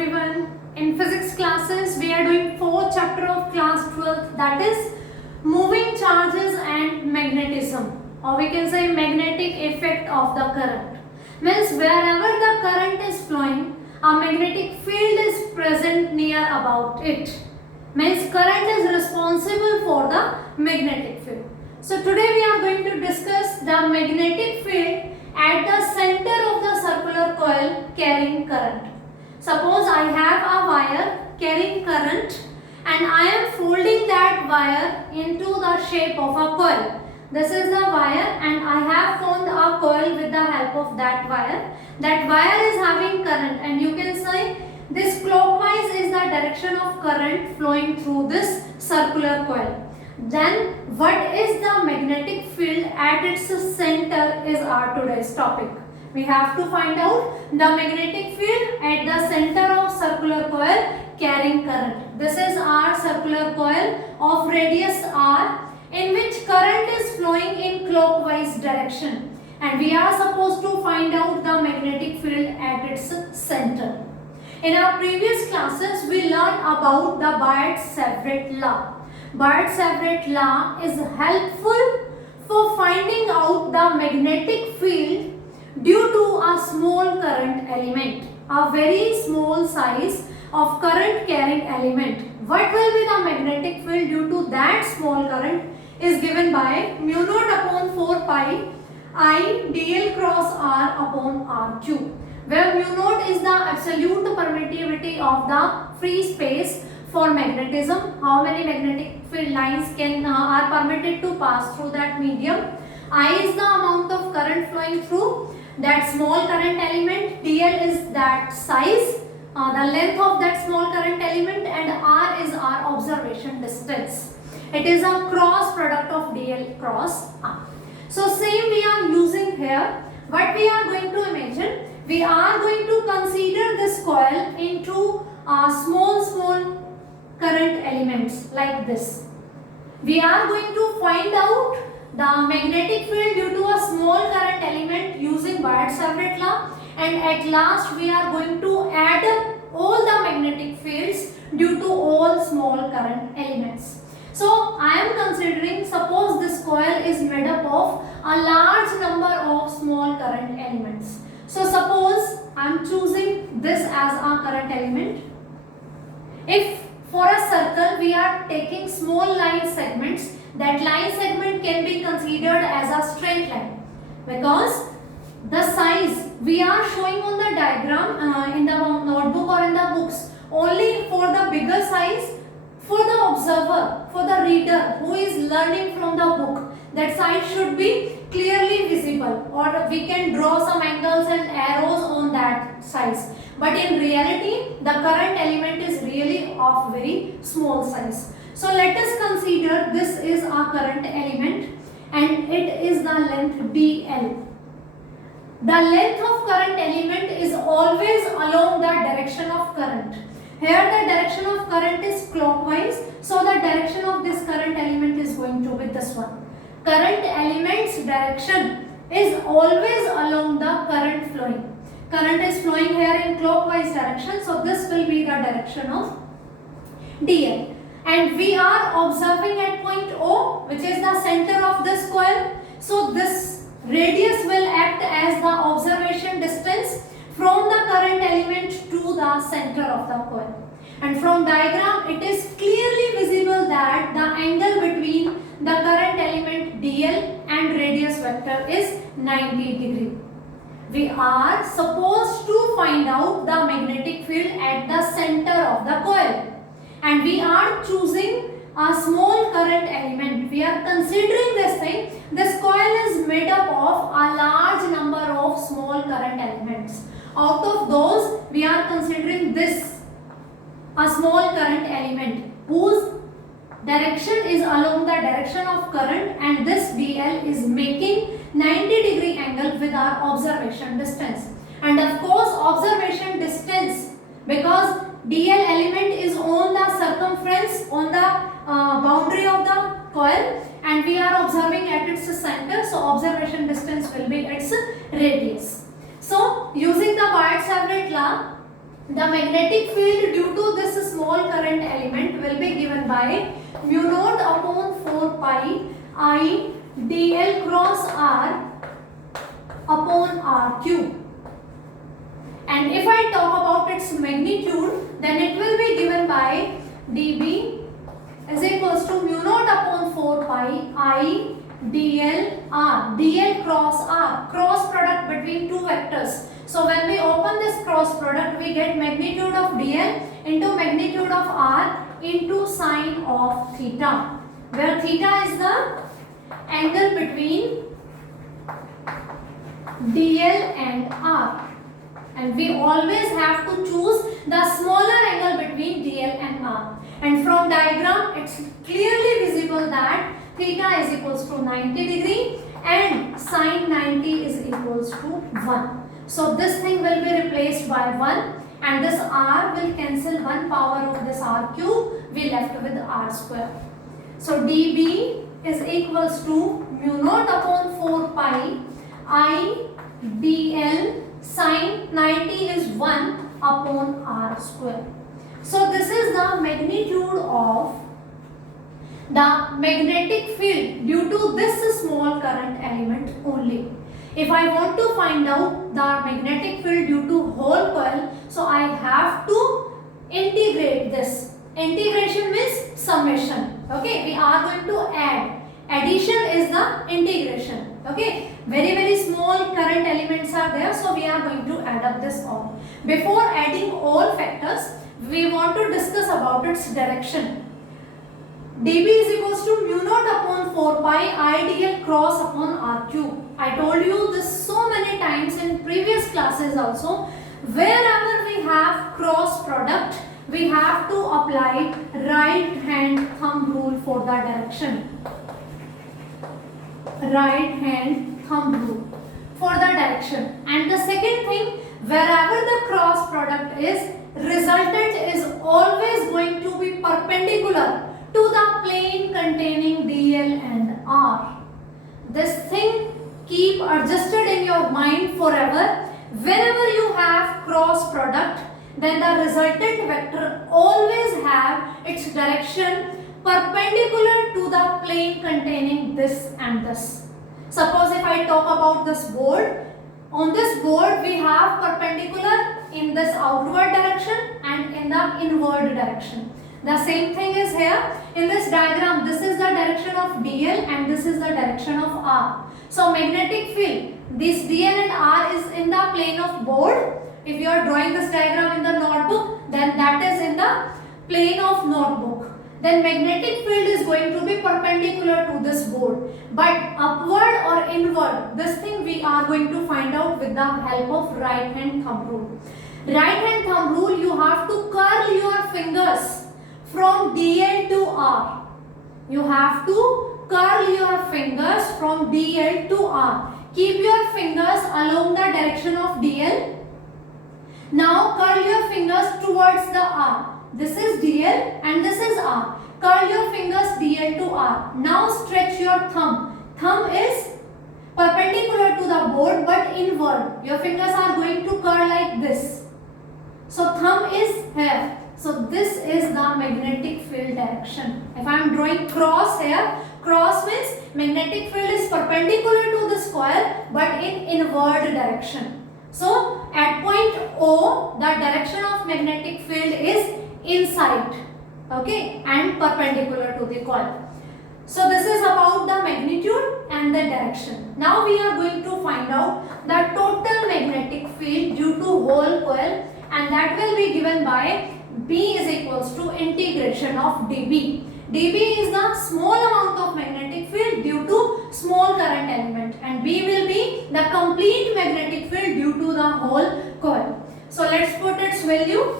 everyone. In physics classes, we are doing 4th chapter of class 12th, that is moving charges and magnetism, or we can say magnetic effect of the current. Means wherever the current is flowing, a magnetic field is present near about it. Means current is responsible for the magnetic field. So today we are going to discuss the magnetic field at the center of the circular coil carrying current. Suppose I have a wire carrying current and I am folding that wire into the shape of a coil. This is the wire and I have formed a coil with the help of that wire. That wire is having current and you can say this clockwise is the direction of current flowing through this circular coil. Then what is the magnetic field at its center is our today's topic. We have to find out the magnetic field at the center of circular coil carrying current. This is our circular coil of radius r in which current is flowing in clockwise direction, and we are supposed to find out the magnetic field at its center. In our previous classes we learned about the Biot-Savart law. Biot-Savart law is helpful for finding out the magnetic field due to a small current element, a very small size of current carrying element. What will be the magnetic field due to that small current is given by mu naught upon 4 pi I dl cross r upon r cube, where mu naught is the absolute permittivity of the free space for magnetism. How many magnetic field lines are permitted to pass through that medium? I is the amount of current flowing through that small current element, dl is that size, the length of that small current element, and r is our observation distance. It is a cross product of dl cross r. So same we are using here. What we are going to imagine, we are going to consider this coil into small current elements like this. We are going to find out the magnetic field due to a small current element using Biot-Savart law, and at last we are going to add up all the magnetic fields due to all small current elements. So I am considering, suppose this coil is made up of a large number of small current elements. So suppose I am choosing this as a current element. If for a circle we are taking small line segments, that line segment can be considered as a straight line, because the size we are showing on the diagram in the notebook or in the books only for the bigger size. For the observer, for the reader who is learning from the book, that size should be clearly visible, or we can draw some angles and arrows on that size. But in reality, the current element is really of very small size. So let us consider this is a current element and it is the length dl. The length of current element is always along the direction of current. Here the direction of current is clockwise, so the direction of this current element is going to be this one. Current element's direction is always along the current flowing. Current is flowing here in clockwise direction, so this will be the direction of dl. And we are observing at point O, which is the center of this coil. So this radius will act as the observation distance from the current element to the center of the coil. And from diagram it is clearly visible that the angle between the current element dl and radius vector is 90 degree. We are supposed to find out the magnetic field at the center of the coil, and we are choosing a small current element. We are considering this thing. This coil is made up of a large number of small current elements. Out of those, we are considering this a small current element whose direction is along the direction of current, and this dl is making 90 degree angle with our observation distance. And of course observation distance, because dl element is on the circumference, on the boundary of the coil, and we are observing at its center, so observation distance will be its radius. So using the Biot-Savart law, The magnetic field due to this small current element will be given by mu naught upon 4 pi I dl cross r upon r cube. And if I talk about its magnitude, then it will be given by dB is equals to mu naught upon 4 pi I dl r, dl cross r, cross product between two vectors. So when we open this cross product, we get magnitude of dl into magnitude of r into sine of theta, where theta is the angle between dl and r. And we always have to choose the smaller angle between dl and r. And from diagram, it's clearly visible that theta is equals to 90 degree and sine 90 is equals to 1. So this thing will be replaced by 1 and this r will cancel 1 power of this r cube. We left with r square. So dB is equals to mu naught upon 4 pi I dl sine 90 is 1 upon r square. So this is the magnitude of the magnetic field due to this small current element only. If I want to find out the magnetic field due to whole coil, so I have to integrate this. Integration means summation. Okay, we are going to add. Addition is the integration. Okay, very small current elements are there, so we are going to add up this all. Before adding all factors, we want to discuss about its direction. dB is equals to mu naught upon 4 pi I dl cross upon r cube. I told you this so many times in previous classes also. Wherever we have cross product, we have to apply right hand thumb rule for the direction. Right hand thumb rule for the direction. And the second thing, wherever the cross product is, resultant is always going to be perpendicular to the plane containing dl and r. This thing keep adjusted in your mind forever. Whenever you have cross product, then the resultant vector always have its direction perpendicular to the plane containing this and this. Suppose if I talk about this board, on this board we have perpendicular in this outward direction and in the inward direction. The same thing is here. In this diagram, this is the direction of dl and this is the direction of r. So magnetic field, this dl and r is in the plane of board. If you are drawing this diagram in the notebook, then that is in the plane of notebook. Then magnetic field is going to be perpendicular to this board. But upward or inward, this thing we are going to find out with the help of right hand thumb rule. Right hand thumb rule, you have to curl your fingers from dl to r. You have to curl your fingers from dl to r. Keep your fingers along the direction of dl. Now curl your fingers towards the r. This is dl and this is r. Curl your fingers dl to r. Now stretch your thumb. Thumb is perpendicular to the board but inward. Your fingers are going to curl like this. So thumb is here. So this is the magnetic field direction. If I am drawing cross here, cross means magnetic field is perpendicular to this coil but in inward direction. So at point O, the direction of magnetic field is inside, okay, and perpendicular to the coil. So this is about the magnitude and the direction. Now we are going to find out the total magnetic field due to whole coil, and that will be given by B is equals to integration of dB. dB is the small amount of magnetic field due to small current element, and B will be the complete magnetic field due to the whole coil. So let's put its value.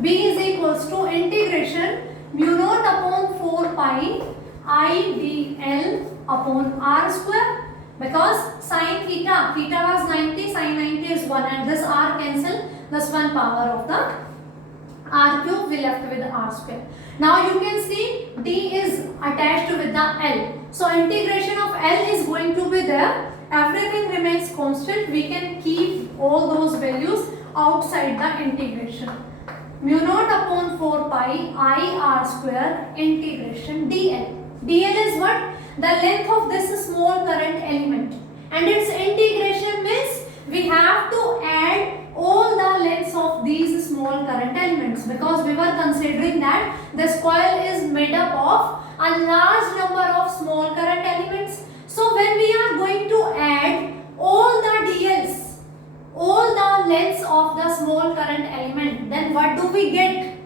B is equals to integration mu naught upon 4 pi I dl upon r square, because sin theta was 90, sin 90 is 1, and this r cancel, this 1 power of the r cube, we left with r square. Now you can see D is attached with the L. So integration of L is going to be there. Everything remains constant. We can keep all those values outside the integration. Mu naught upon 4 pi I r square integration dl. dl is what? The length of this small current element, and its integration means we have to add all the lengths of these small current elements, because we were considering that this coil is made up of a large number of small current elements. So when we are going to add all the dls, all the lengths of the small current element, then what do we get?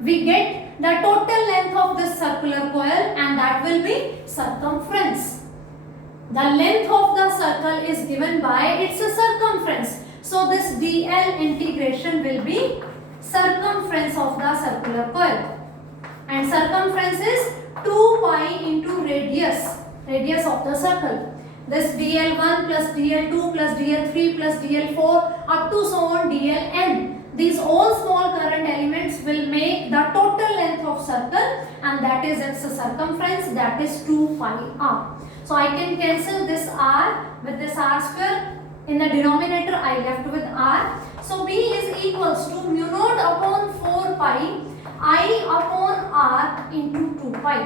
We get the total length of this circular coil, and that will be circumference. The length of the circle is given by its circumference. So this dl integration will be circumference of the circular coil, and circumference is 2 pi into radius of the circle. This dl1 plus dl2 plus dl3 plus dl4 up to so on dln. These all small current elements will make the total length of circle, and that is its circumference, that is 2 pi r. So I can cancel this r with this r square. In the denominator I left with r. So b is equals to mu naught upon 4 pi I upon r into 2 pi.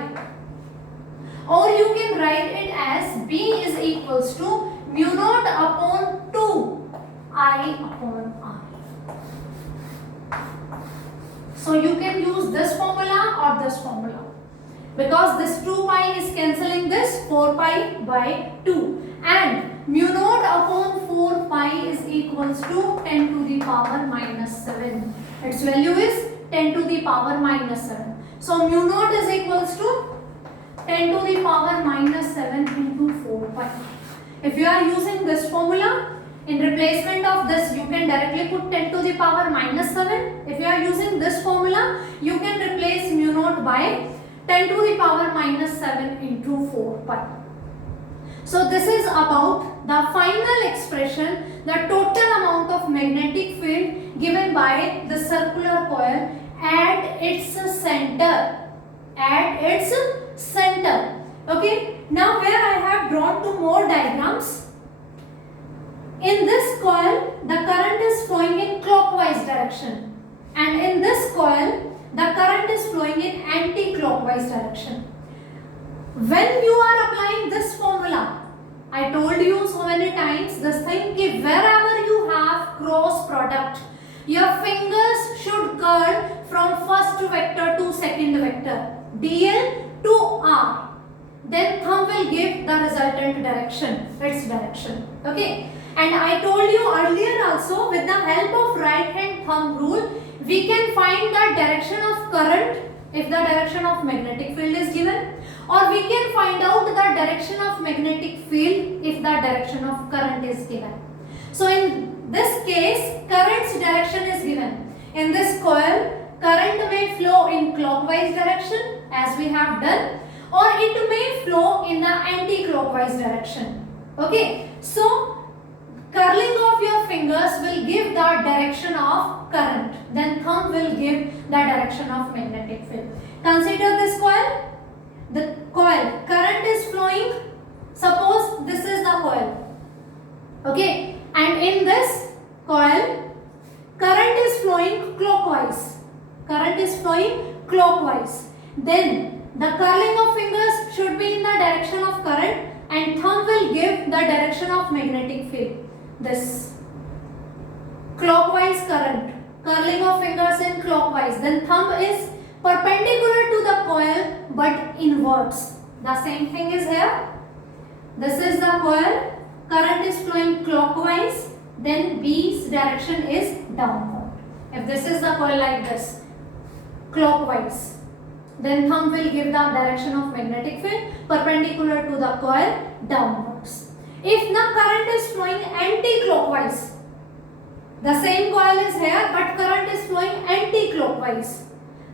Or you can write it as b is equals to mu naught upon 2 I upon r. So you can use this formula or this formula, because this 2 pi is cancelling this 4 pi by 2, and mu naught upon 4 pi is equals to 10 to the power minus 7. Its value is 10 to the power minus 7. So mu naught is equals to 10 to the power minus 7 into 4 pi. If you are using this formula, in replacement of this you can directly put 10 to the power minus 7. If you are using this formula, you can replace mu naught by 10 to the power minus 7 into 4 pi. So this is about the final expression, the total amount of magnetic field given by the circular coil at its center. At its center. Okay. Now here I have drawn two more diagrams. In this coil, the current is flowing in clockwise direction, and in this coil, the current is flowing in anti-clockwise direction. When you are applying this formula, I told you so many times this thing कि wherever you have cross product, your fingers should curl from first vector to second vector, dl to r. Then thumb will give the resultant direction, its direction. Okay. And I told you earlier also, with the help of right hand thumb rule, we can find the direction of current if the direction of magnetic field is given, or we can find out the direction of magnetic field if the direction of current is given. So in this case, current's direction is given. In this coil, current may flow in clockwise direction as we have done, or it may flow in the anti-clockwise direction. Okay. So curling of your fingers will give the direction of current, then thumb will give the direction of magnetic field. Consider this coil. The coil, current is flowing. Suppose this is the coil. Okay. And in this coil, current is flowing clockwise. Current is flowing clockwise. Then the curling of fingers should be in the direction of current, and thumb will give the direction of magnetic field. This clockwise current, curling of fingers in clockwise, then thumb is perpendicular to the coil but inwards. The same thing is here. This is the coil, current is flowing clockwise, then B's direction is downward. If this is the coil like this, clockwise, then thumb will give the direction of magnetic field perpendicular to the coil downwards. If the current is flowing anti-clockwise, the same coil is here but current is flowing anti-clockwise,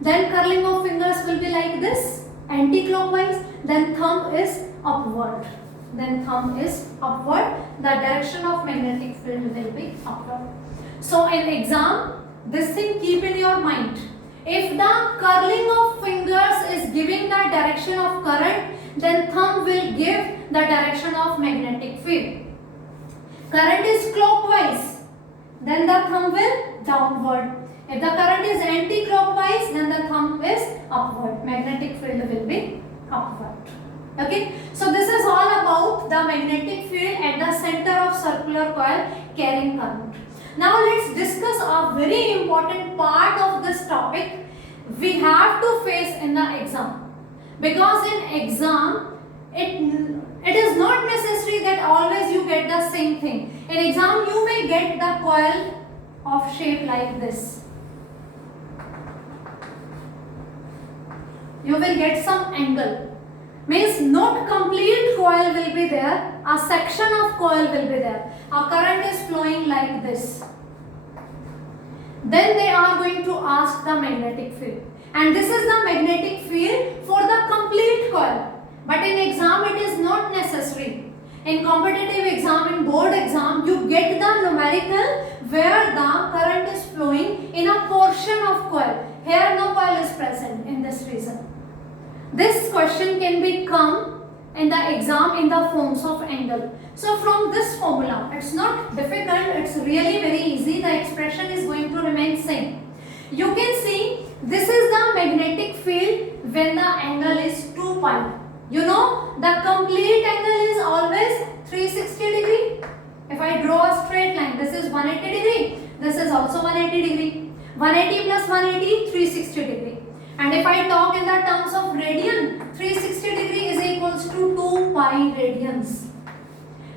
then curling of fingers will be like this, anti-clockwise, then thumb is upward. Then thumb is upward, the direction of magnetic field will be upward. So in exam, this thing keep in your mind. If the curling of fingers is giving the direction of current, then thumb will give the direction of magnetic field. Current is clockwise, then the thumb will downward. If the current is anti-clockwise, then the thumb is upward. Magnetic field will be upward. Okay, so this is all about the magnetic field at the center of circular coil carrying current. Now let's discuss a very important part of this topic we have to face in the exam, because in exam it is not necessary that always you get the same thing. In exam you may get the coil of shape like this. You will get some angle. Means not complete coil will be there, a section of coil will be there. A current is flowing like this. Then they are going to ask the magnetic field. And this is the magnetic field for the complete coil. But in exam it is not necessary. In competitive exam, in board exam, you get the numerical where the current is flowing in a portion of coil. Here no coil is present in this reason. This question can be come in the exam in the forms of angle. So from this formula, it's not difficult, it's really very easy. The expression is going to remain same. You can see this is the magnetic field when the angle is 2 pi. You know the complete angle is always 360 degree. If I draw a straight line, this is 180 degree, this is also 180 degree. 180 plus 180, 360 degree. And if I talk in the terms of radian, 360 degree is equals to 2 pi radians.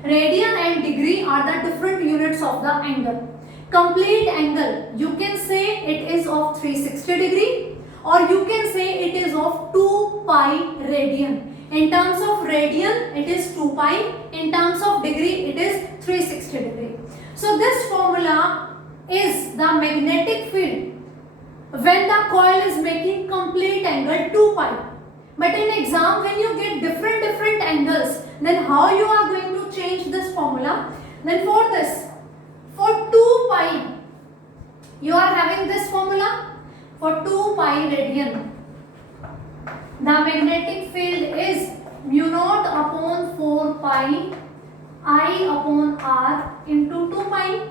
Radian and degree are the different units of the angle. Complete angle, you can say it is of 360 degree or you can say it is of 2 pi radian. In terms of radian, it is 2 pi. In terms of degree, it is 360 degree. So this formula is the magnetic field when the coil is making complete angle 2 pi. But in exam, when you get different angles, then how you are going to change this formula? Then for this, for 2 pi, you are having this formula. For 2 pi radian, the magnetic field is mu naught upon 4 pi I upon r into 2 pi.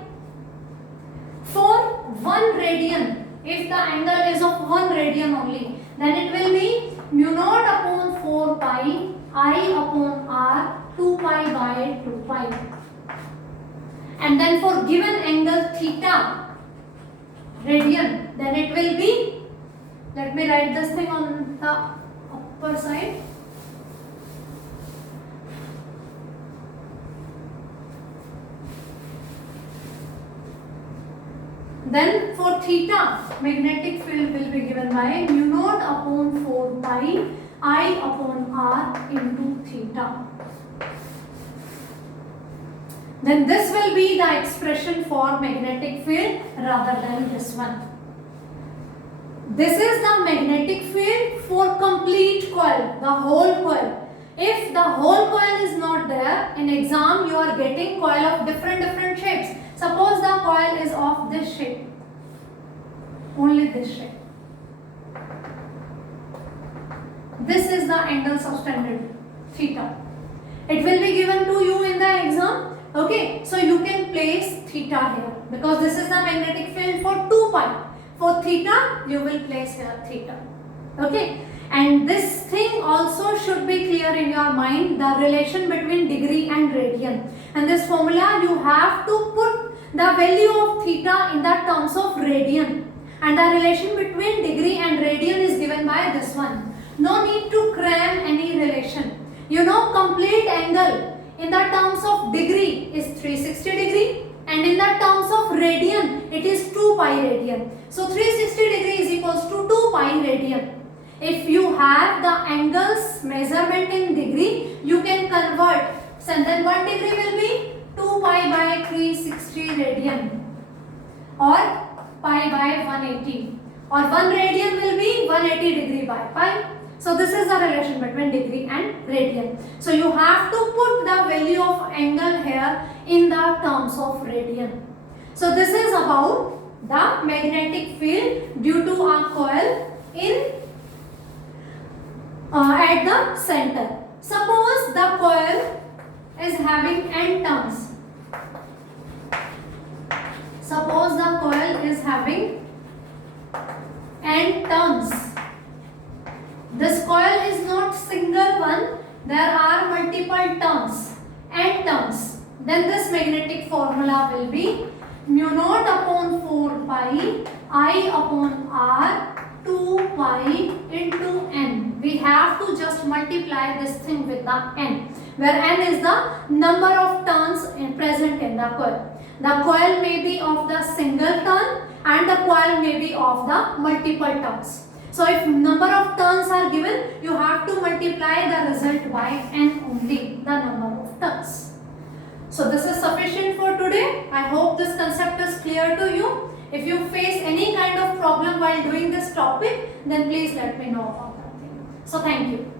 For 1 radian, if the angle is of 1 radian only, then it will be mu naught upon 4 pi I upon r 2 pi by 2 pi. And then for given angle theta radian, then it will be, let me write this thing on the upper side. Then for theta, magnetic field will be given by mu naught upon 4 pi I upon r into theta. Then this will be the expression for magnetic field rather than this one. This is the magnetic field for complete coil, the whole coil. If the whole coil is not there, in exam you are getting coil of different shapes. Suppose the coil is of this shape, only this shape. This is the angle subtended, theta. It will be given to you in the exam. Okay, so you can place theta here because this is the magnetic field for 2 pi. For theta, you will place here theta. Okay, and this thing also should be clear in your mind, the relation between degree and radian. And this formula, you have to put the value of theta in the terms of radian. And the relation between degree and radian is given by this one. No need to cram any relation. You know, complete angle in the terms of degree is 360 degree and in the terms of radian it is 2 pi radian. So 360 degree is equals to 2 pi radian. If you have the angles measurement in degree, you can convert. So then 1 degree will be 2 pi by 360 radian or pi by 180, or 1 radian will be 180 degree by pi. So this is the relation between degree and radian. So you have to put the value of angle here in the terms of radian. So this is about the magnetic field due to a coil in at the center. Suppose the coil is having n turns. Suppose the coil is having n turns. This coil is not single one, there are multiple turns, n turns. Then this magnetic formula will be mu naught upon 4 pi I upon R 2 pi into n. We have to just multiply this thing with the n, where n is the number of turns present in the coil. The coil may be of the single turn and the coil may be of the multiple turns. So if number of turns are given, you have to multiply the result by n only, the number of turns. So this is sufficient for today. I hope this concept is clear to you. If you face any kind of problem while doing this topic, then please let me know about that thing. So thank you.